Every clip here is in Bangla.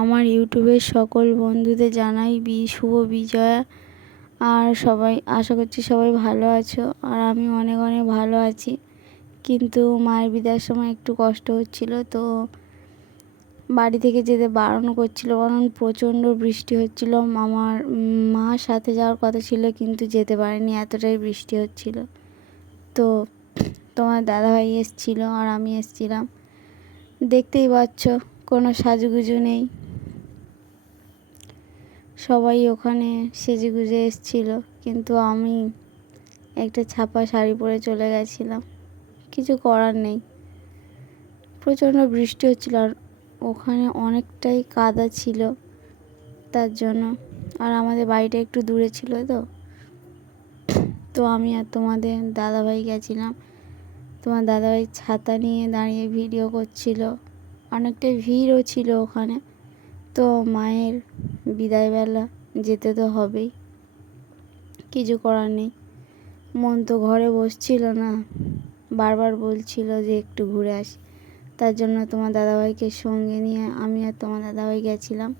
আমার ইউটিউবের সকল বন্ধুদের জানাই বি, শুভ বিজয়া। আর সবাই, আশা করছি সবাই ভালো আছো। আর আমি অনেক অনেক ভালো আছি। কিন্তু মায়ের বিদায়ের সময় একটু কষ্ট হচ্ছিল, তো বাড়ি থেকে যেতে বারণ করছিল, কারণ প্রচণ্ড বৃষ্টি হচ্ছিল। আমার মার সাথে যাওয়ার কথা ছিল, কিন্তু যেতে পারেনি, এতটাই বৃষ্টি হচ্ছিল। তো তোমার দাদাভাই এসেছিল, আর আমি এসেছিলাম। দেখতেই পাচ্ছ, কোনো সাজুগুজু নেই। সবাই ওখানে সেজে গুজে এসেছিল, কিন্তু আমি একটা ছাপা শাড়ি পরে চলে গেছিলাম। কিছু করার নেই। প্রচণ্ড বৃষ্টি হচ্ছিল আর ওখানে অনেকটাই কাদা ছিল তার জন্য। আর আমাদের বাড়িটা একটু দূরে ছিল তো। তো আমি আর তোমাদের দাদাভাই গেছিলাম। তোমার দাদাভাই ছাতা নিয়ে দাঁড়িয়ে ভিডিও করছিল। অনেকটাই ভিড়ও ছিল ওখানে। তো মায়ের বিদায়বেলা যেতে তো হবেই। কিছু করার নেই। মন তো ঘরে বসছিল না। বারবার বলছিল যে একটু ঘুরে আসি। তার জন্য তোমার দাদাভাইকে সঙ্গে নিয়ে আমি আর তোমার দাদাভাই গেছিলাম।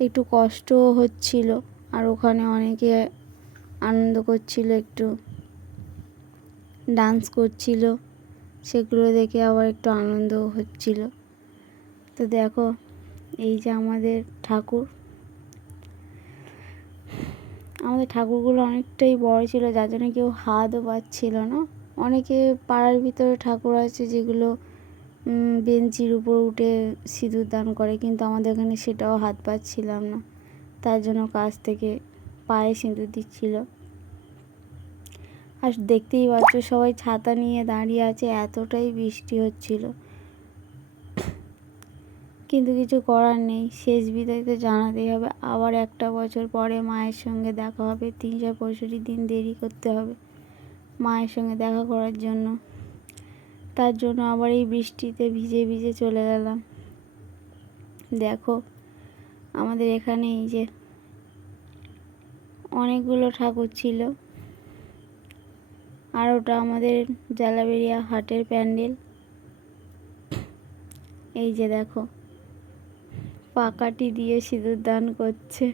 একটু কষ্টও হচ্ছিল আর ওখানে অনেকে আনন্দ করছিল, একটু ডান্স করছিল। সেগুলো দেখে আবার একটু আনন্দও হচ্ছিল। তো দেখো এই যে আমাদের ঠাকুর। আমাদের ঠাকুরগুলো অনেকটাই বড় ছিল, যার জন্য কেউ হাতও পাচ্ছিল না। অনেকে পাড়ার ভিতরে ঠাকুর আছে যেগুলো বেঞ্চির উপর উঠে সিঁদুর দান করে, কিন্তু আমাদের এখানে সেটাও হাত পাচ্ছিলাম না। তার জন্য কাছ থেকে পায়ে সিঁদুর দিচ্ছিল। আর দেখতেই পাচ্ছ সবাই ছাতা নিয়ে দাঁড়িয়ে আছে, এতটাই বৃষ্টি হচ্ছিল। কিন্তু কিছু করার নেই। শেষ বিদায় তো জানাতেই হবে। আবার একটা বছর পরে মায়ের সঙ্গে দেখা হবে। তিনশো পঁয়ষট্টি দিন দেরি করতে হবে মায়ের সঙ্গে দেখা করার জন্য। তার জন্য আবার এই বৃষ্টিতে ভিজে ভিজে চলে গেলাম। দেখো, আমাদের এখানে এই যে অনেকগুলো ঠাকুর ছিল আর ওটা আমাদের জালাবেরিয়া হাটের প্যান্ডেল। এই যে দেখো পাকাটি দিয়ে সিঁদুর দান করছে।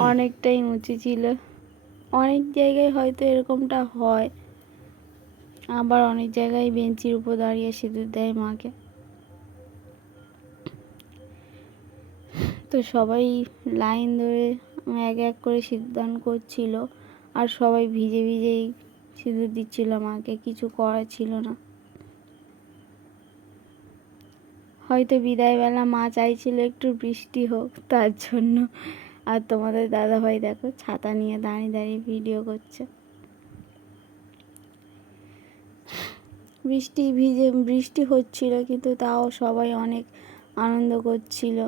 অনেকটাই উঁচু ছিল। অনেক জায়গায় হয়তো এরকমটা হয়। আবার অনেক জায়গায় বেঞ্চির উপর দাঁড়িয়ে সিঁদুর দেয় মাকে। তো সবাই লাইন ধরে এক এক করে সিঁদুর দান করছিল। আর সবাই ভিজে ভিজেই সিঁদুর দিচ্ছিল মাকে। কিছু করার ছিল না। হয়তো বিদায়বেলা মা চাইছিল একটু বৃষ্টি হোক, তার জন্য। আর তোমাদের দাদাভাই দেখো, ছাতা নিয়ে দাঁড়িয়ে দাঁড়িয়ে ভিডিও করছে। বৃষ্টি ভিজে, বৃষ্টি হচ্ছিল, কিন্তু তাও সবাই অনেক আনন্দ করছিল।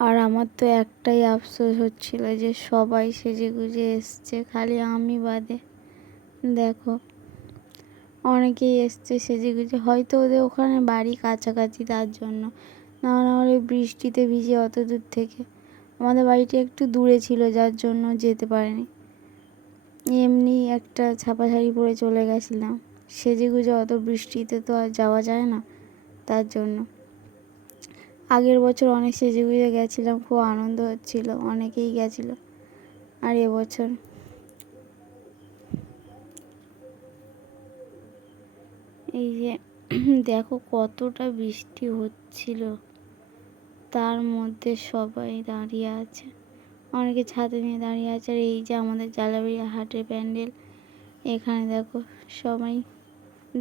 আর আমার তো একটাই আফসোস হচ্ছিল যে সবাই সেজে গুজে এসছে, খালি আমি বাদে। দেখো। অনেকেই এসছে সেজে গুজে হয়তো ওদের ওখানে বাড়ি কাছাকাছি তার জন্য। না হলে বৃষ্টিতে ভিজে অত দূর থেকে। আমাদের বাড়িটা একটু দূরে ছিল, যার জন্য যেতে পারিনি। এমনি একটা ছাপা শাড়ি পরে চলে গেছিলাম। সেজে গুজে অত বৃষ্টিতে তো আর যাওয়া যায় না তার জন্য। আগের বছর অনেক সেজে গুজে গেছিলাম, খুব আনন্দ হচ্ছিল, অনেকেই গেছিল। আর এবছর এই যে, দেখো কতটা বৃষ্টি হচ্ছিল। তার মধ্যে সবাই দাঁড়িয়ে আছে। অনেকে ছাতে নিয়ে দাঁড়িয়ে আছে। আর এই যে আমাদের জালাবেরিয়া হাটের প্যান্ডেল, এখানে দেখো সবাই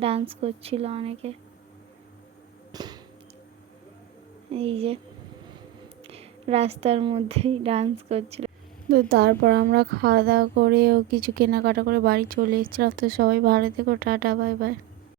ডান্স করছিল অনেকে। এই যে রাস্তার মধ্যেই ডান্স করছিল। তো তারপর আমরা খাওয়া দাওয়া করে ও কিছু কেনাকাটা করে বাড়ি চলে এসেছিলাম। তো সবাই ভালো থেকো, টাটা বাই বাই